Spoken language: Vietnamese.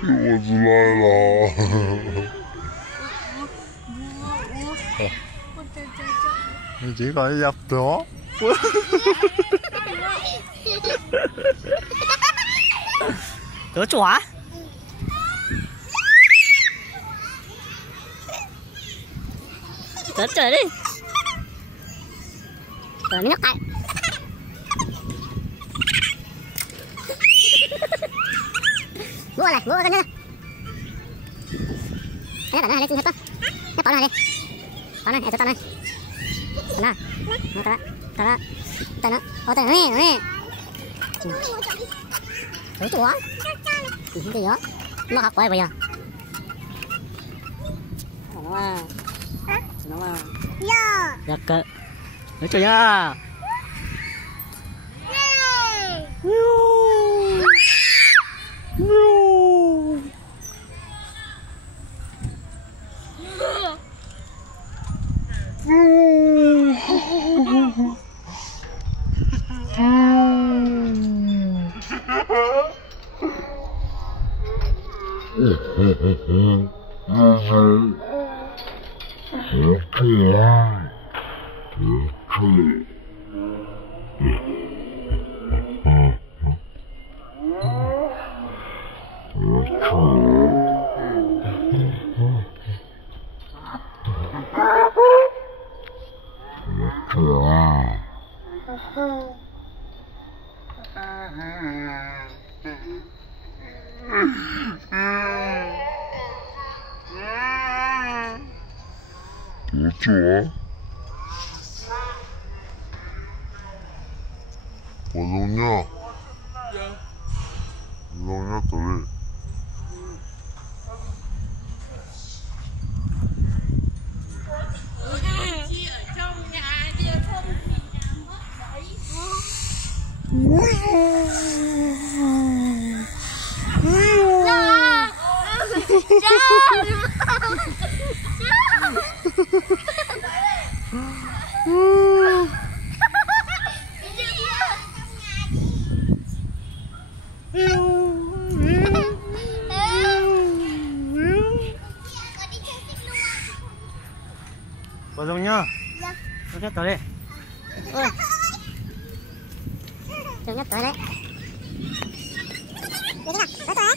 我出来了。你只可以入咗。得抓。Tới trời đi. Rồi mới nhắc tay. Mua này, mua cái nữa. Cái này đây xin hết con. Cái con này đi. Con này, cho con này. Đó. Đó. Đó. Ô tao này. Ủa chúa. Gì vậy? Nó học quay bây giờ. Nó mà. Dạ cơ. Nói chơi nha. Ủa chúa. Ủa luôn nha. Luôn nha tụi đi. Vào dùng nhá. Dạ. Cho nhất tới đi. Ôi. Cho nhất tới đấy. Đi đi nào, tới tới.